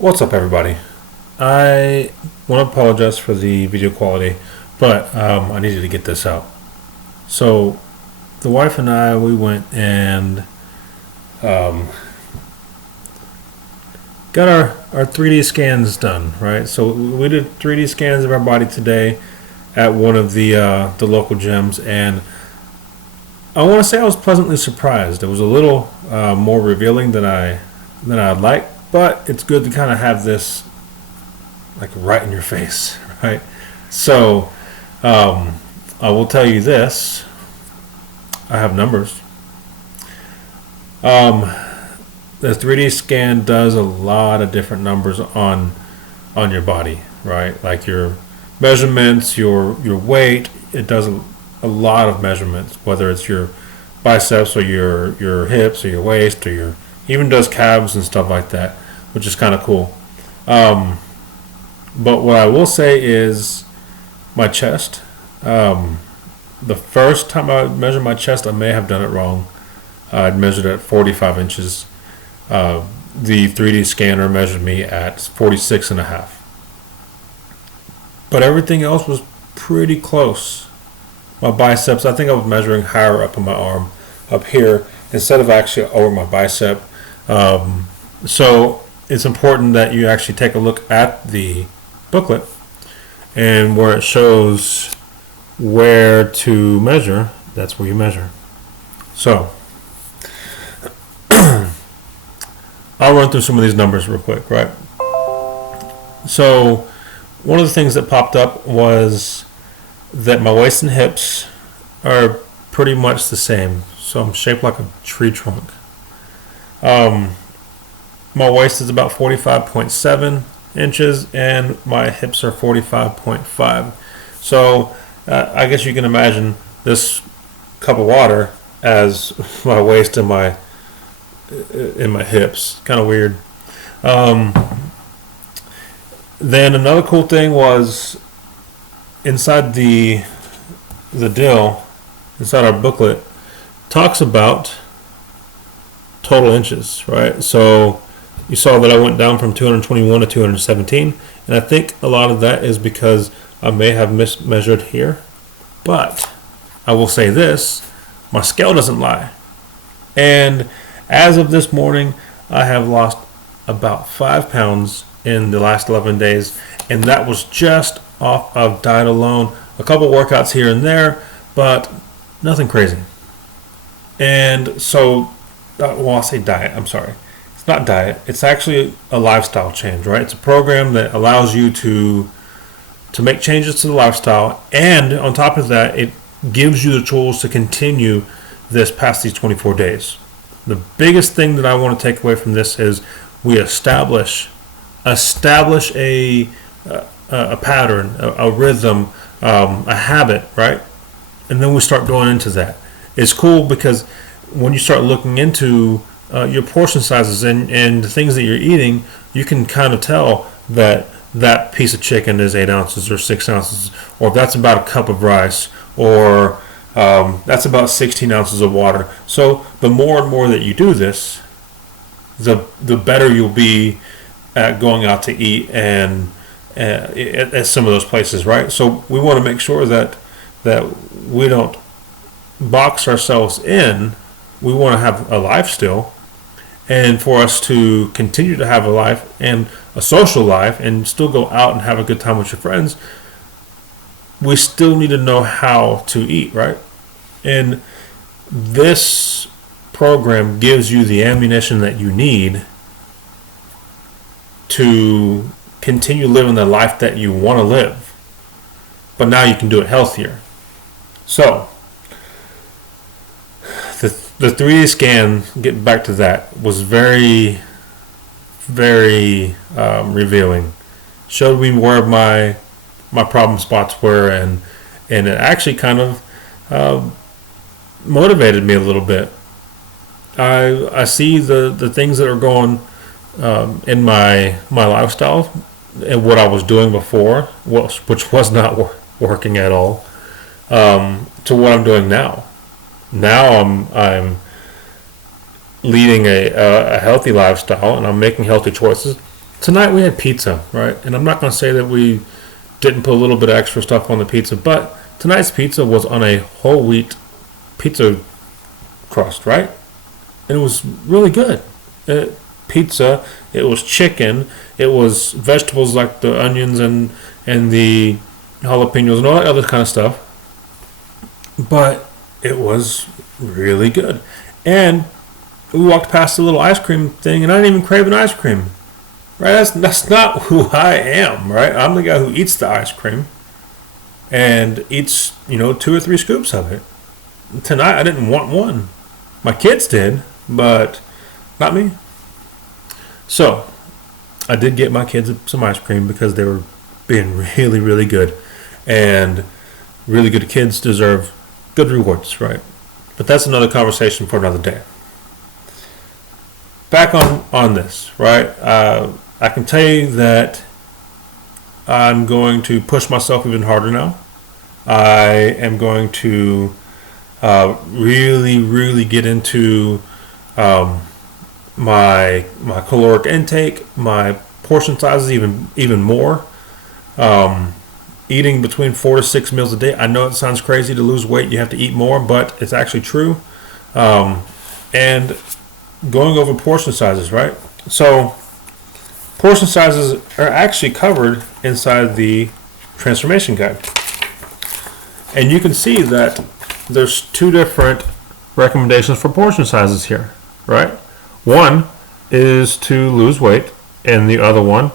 What's up, everybody? I want to apologize for the video quality, but I needed to get this out. So, the wife and I, we went and um, got our 3D scans done, right? So, we did 3D scans of our body today at one of the local gyms, and I want to say I was pleasantly surprised. It was a little more revealing than I'd like, but it's good to kind of have this like right in your face, right? So I will tell you this: I have numbers. Um, the 3D scan does a lot of different numbers on your body, right? Like your measurements, your weight. It does a lot of measurements, whether it's your biceps or your hips or your waist or your even does calves and stuff like that, which is kind of cool. Um, but what I will say is my chest. Um, the first time I measured my chest, I may have done it wrong. I'd measured at 45 inches. The 3D scanner measured me at 46 and a half. But everything else was pretty close. My biceps, I think I was measuring higher up on my arm, up here, instead of actually over my bicep. So it's important that you actually take a look at the booklet and where it shows where to measure, that's where you measure. So I'll run through some of these numbers real quick, right? So one of the things that popped up was that my waist and hips are pretty much the same. So I'm shaped like a tree trunk. Um, my waist is about 45.7 inches and my hips are 45.5. So I guess you can imagine this cup of water as my waist and my in my hips. Kind of weird. Um, then another cool thing was inside the deal, inside our booklet, talks about total inches, right? So you saw that I went down from 221 to 217, and I think a lot of that is because I may have mismeasured here. But I will say this, my scale doesn't lie. And as of this morning, I have lost about 5 pounds in the last 11 days, and that was just off of diet alone. A couple workouts here and there, but nothing crazy. And so, well, I'll say diet, I'm sorry. It's not diet, it's actually a lifestyle change, right? It's a program that allows you to make changes to the lifestyle, and on top of that, it gives you the tools to continue this past these 24 days. The biggest thing that I want to take away from this is we establish a pattern, a rhythm, a habit, right? And then we start going into that. It's cool because when you start looking into your portion sizes and the things that you're eating, you can kind of tell that piece of chicken is 8 ounces or 6 ounces, or that's about a cup of rice, or that's about 16 ounces of water. So the more and more that you do this, the better you'll be at going out to eat and at some of those places, right? So we want to make sure that we don't box ourselves in. We want to have a life still, and for us to continue to have a life and a social life and still go out and have a good time with your friends, we still need to know how to eat, right? And this program gives you the ammunition that you need to continue living the life that you want to live, but now you can do it healthier. So the 3D scan, getting back to that, was very revealing. Showed me where my problem spots were, and it actually kind of motivated me a little bit. I see the things that are going in my lifestyle and what I was doing before, which was not working at all, to what I'm doing now. Now I'm leading a healthy lifestyle, and I'm making healthy choices, tonight we had pizza, right? And I'm not going to say that we didn't put a little bit of extra stuff on the pizza, but tonight's pizza was on a whole wheat pizza crust, right? And it was really good. Pizza, it was chicken, it was vegetables like the onions and the jalapenos and all that other kind of stuff. But it was really good. And we walked past the little ice cream thing, and I didn't even crave an ice cream. Right? That's not who I am, right? I'm the guy who eats the ice cream and eats, 2 or 3 scoops of it. Tonight I didn't want one. My kids did, but not me. So I did get my kids some ice cream because they were being really, really good. And really good kids deserve good rewards, right? But that's another conversation for another day. Back on this, right? I can tell you that I'm going to push myself even harder now. I am going to really, really get into my caloric intake, my portion sizes even more. Eating between 4 to 6 meals a day. I know it sounds crazy to lose weight. You have to eat more, but it's actually true. And going over portion sizes, right? So portion sizes are actually covered inside the transformation guide. And you can see that there's 2 different recommendations for portion sizes here, right? One is to lose weight, and the other one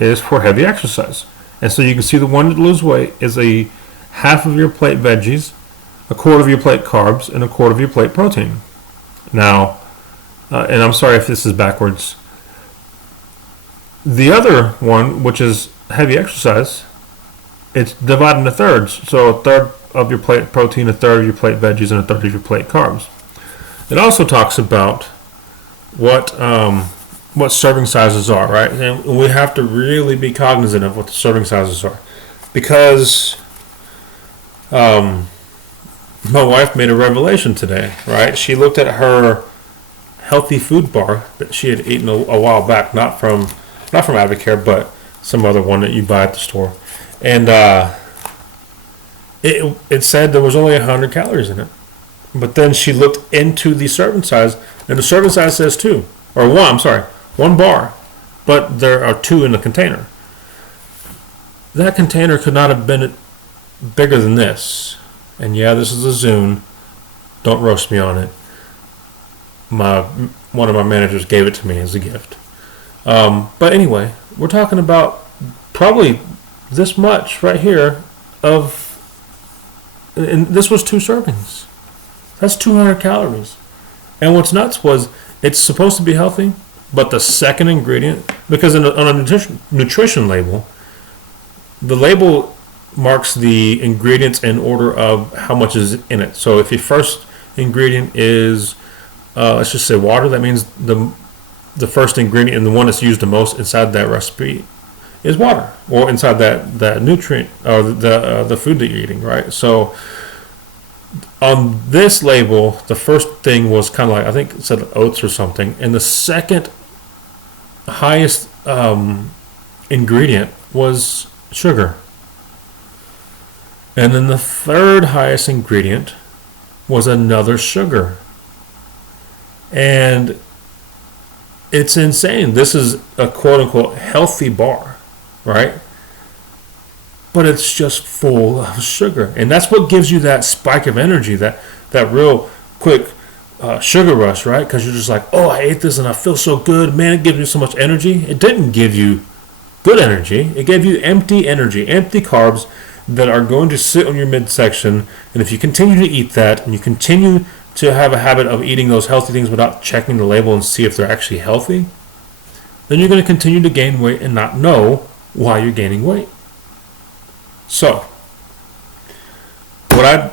is for heavy exercise. And so you can see the one to lose weight is a half of your plate veggies, a quarter of your plate carbs, and a quarter of your plate protein. Now, and I'm sorry if this is backwards. The other one, which is heavy exercise, it's divided into thirds. So a third of your plate protein, a third of your plate veggies, and a third of your plate carbs. It also talks about what serving sizes are, right? And we have to really be cognizant of what the serving sizes are, because my wife made a revelation today, right? She looked at her healthy food bar that she had eaten a while back, not from Advocare, but some other one that you buy at the store, and it said there was only 100 calories in it. But then she looked into the serving size, and the serving size says 2 or 1. I'm sorry, 1 bar, but there are 2 in the container. That container could not have been bigger than this. And yeah, this is a Zune. Don't roast me on it. One of my managers gave it to me as a gift. But anyway, we're talking about probably this much right here and this was 2 servings. That's 200 calories. And what's nuts was it's supposed to be healthy, but the second ingredient, because on a nutrition label, the label marks the ingredients in order of how much is in it. So if your first ingredient is, let's just say water, that means the first ingredient and the one that's used the most inside that recipe is water, or inside that nutrient or the food that you're eating, right? So on this label, the first thing was kind of like, I think it said oats or something, and the second highest ingredient was sugar. And then the third highest ingredient was another sugar. And it's insane. This is a quote-unquote healthy bar, right? But it's just full of sugar. And that's what gives you that spike of energy, that real quick sugar rush, right? Because you're just like, oh, I ate this and I feel so good. Man, it gives me so much energy. It didn't give you good energy. It gave you empty energy, empty carbs that are going to sit on your midsection. And if you continue to eat that and you continue to have a habit of eating those healthy things without checking the label and see if they're actually healthy, then you're going to continue to gain weight and not know why you're gaining weight. So, what I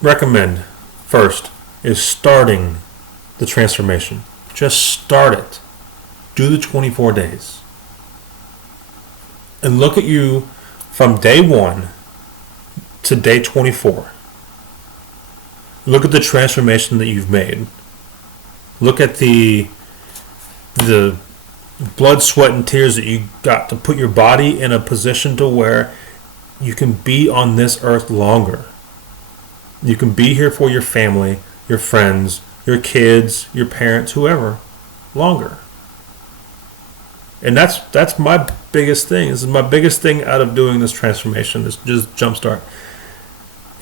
recommend first is starting the transformation. Just start it. Do the 24 days. And look at you from day 1 to day 24. Look at the transformation that you've made. Look at the blood, sweat, and tears that you got to put your body in a position to where you can be on this earth longer. You can be here for your family, your friends, your kids, your parents, whoever, longer. And that's my biggest thing. This is my biggest thing out of doing this transformation, this just jumpstart,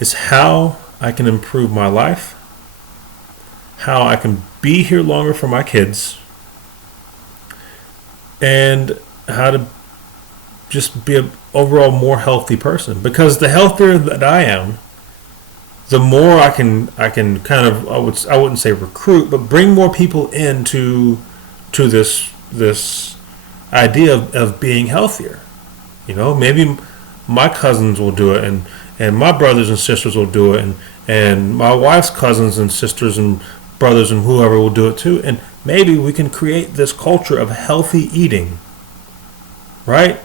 is how I can improve my life, how I can be here longer for my kids, and how to just be an overall more healthy person. Because the healthier that I am, the more I can kind of, I wouldn't say recruit, but bring more people into this idea of being healthier. Maybe my cousins will do it, and my brothers and sisters will do it, and my wife's cousins and sisters and brothers and whoever will do it too. And maybe we can create this culture of healthy eating, right?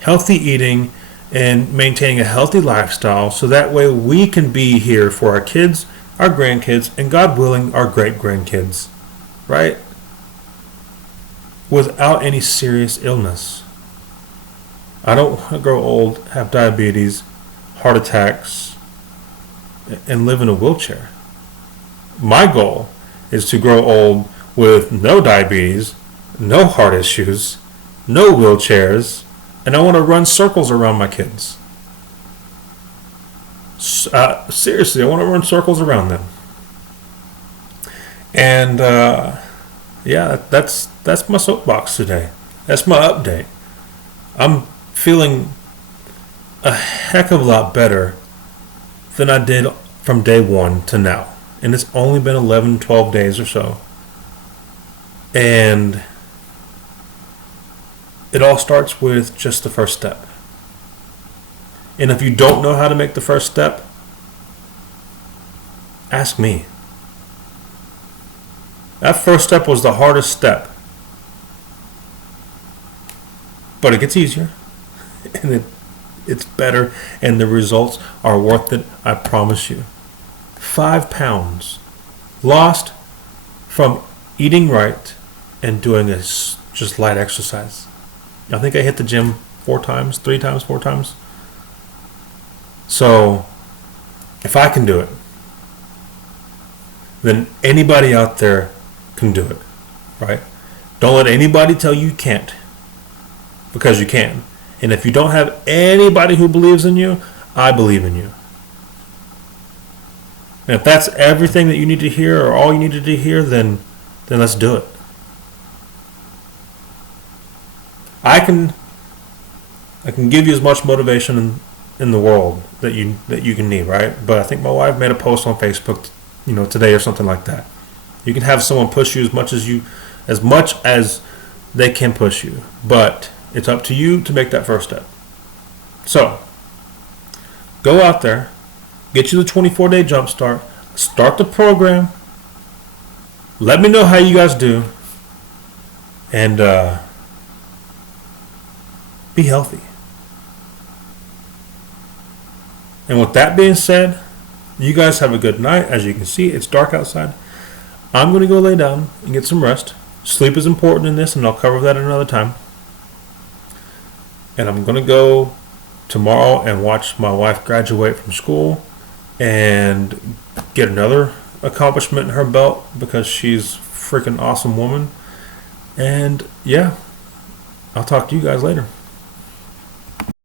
Healthy eating and maintaining a healthy lifestyle, so that way we can be here for our kids, our grandkids, and God willing, our great-grandkids, right? Without any serious illness. I don't want to grow old, have diabetes, heart attacks, and live in a wheelchair. My goal is to grow old with no diabetes, no heart issues, no wheelchairs, and I want to run circles around my kids. Seriously, I want to run circles around them. And yeah, that's my soapbox today. That's my update. I'm feeling a heck of a lot better than I did from day one to now. And it's only been 11, 12 days or so. And it all starts with just the first step. And if you don't know how to make the first step, ask me. That first step was the hardest step. But it gets easier. And it's better. And the results are worth it, I promise you. 5 pounds lost from eating right and doing a just light exercise. I think I hit the gym 4 times. So if I can do it, then anybody out there can do it, right? Don't let anybody tell you can't, because you can. And if you don't have anybody who believes in you, I believe in you. And if that's everything that you need to hear, or all you needed to hear, then let's do it. I can give you as much motivation in the world that you can need, right? But I think my wife made a post on Facebook, today or something like that. You can have someone push you as much as they can push you, but it's up to you to make that first step. So go out there, get you the 24-day jumpstart, start the program. Let me know how you guys do, and be healthy. And with that being said, you guys have a good night. As you can see, it's dark outside. I'm going to go lay down and get some rest. Sleep is important in this, and I'll cover that another time. And I'm going to go tomorrow and watch my wife graduate from school and get another accomplishment in her belt, because she's a freaking awesome woman. And yeah, I'll talk to you guys later.